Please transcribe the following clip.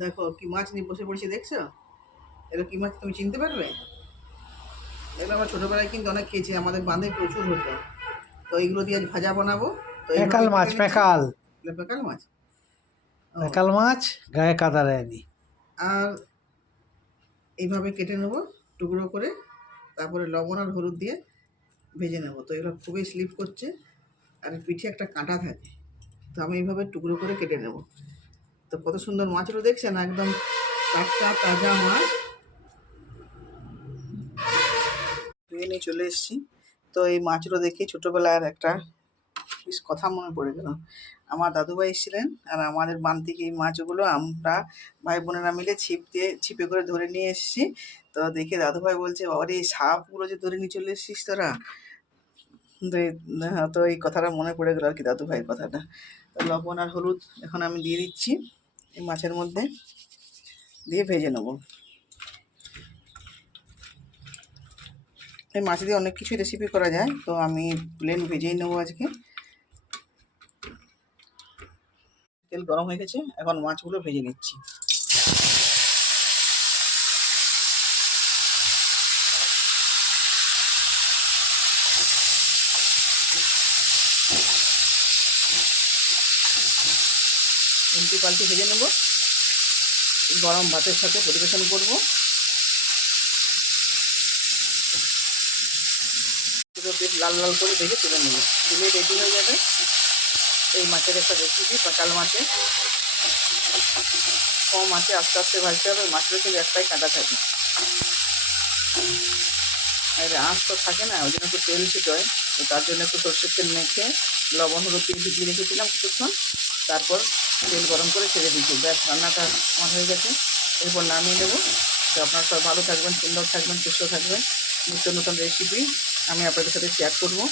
দেখো কি মাছ নিয়ে বসে পড়েছি, দেখছো? এগুলো কি মাছ তুমি চিনতে পারবে? এগুলো আমরা ছোটবেলায় কিন্তু অনেক খেয়েছি, আমাদের বাঁধে প্রচুর হতো। তো এইগুলো দিয়ে আজ ভাজা বানাবো। তো প্যাকাল এইভাবে মাছ, কেটে নিচ্ছি। প্যাকাল এগুলো পেকাল মাছ। ও, প্যাকাল মাছ গায়ে কাদা দেয়নি। আর এইভাবে কেটে নেবো টুকরো করে, তারপরে লবণ আর হলুদ দিয়ে ভেজে নেবো। তো এগুলো খুবই স্লিপ করছে, আর পিঠে একটা কাঁটা থাকে। তো আমি এইভাবে টুকরো করে কেটে নেবো। তো কত সুন্দর মাছগুলো দেখছেন, একদম টাটকা তাজা মাছ ধুয়ে নিয়ে চলে এসেছি। তো এই মাছগুলো দেখে ছোটোবেলার একটা বেশ কথা মনে পড়ে গেল। আমার দাদুভাই এসেছিলেন, আর আমাদের বান থেকে এই মাছগুলো আমরা ভাই বোনেরা মিলে ছিপে করে ধরে নিয়ে এসেছি। তো দেখে দাদুভাই বলছে, বাবারে এই সাপগুলো যে ধরে নিয়ে চলে এসেছিস তোরা। তো এই কথাটা মনে পড়ে গেল আর কি, দাদুভাইয়ের কথাটা। তো লবণ আর হলুদ এখন আমি দিয়ে দিচ্ছি এই মাছের মধ্যে, দিয়ে ভেজে নেবো। এই মাছ দিয়ে অনেক কিছু রেসিপি করা যায়, তো আমি প্লেন ভেজেই নেবো আজকে। তেল গরম হয়ে গেছে, এখন মাছগুলো ভেজে নিচ্ছি। উল্টে পাল্টে ভেজে নেবো, গরম ভাতের সাথে পরিবেশন করব। পুরো বেশ লাল লাল করে ভেজে তুলে নেবো, দিলে রেডি হয়ে যাবে এই মাছের একটা রেসিপি, পাকাল মাছে। কম মাছে আস্তে আস্তে ভাজতে হবে, মাছের কিন্তু একটাই কাঁটা থাকে, আর আঁশ তো থাকে না, ওই জন্য একটু তেল ছিটোয়। তো তার জন্য একটু সর্ষের তেল মেখে লবণ হলুদ দিয়ে ভিজিয়ে রেখেছিলাম কিছুক্ষণ, তারপর তেল গরম করে ছেড়ে দিয়েছি। ব্যাস, রান্নাটা আমার হয়ে গেছে। এরপর নামিয়ে নেবো। তো আপনারা সব ভালো থাকবেন, সুন্দর থাকবেন, সুস্থ থাকবেন। নিত্য নতুন রেসিপি আমি আপনাদের সাথে শেয়ার করবো।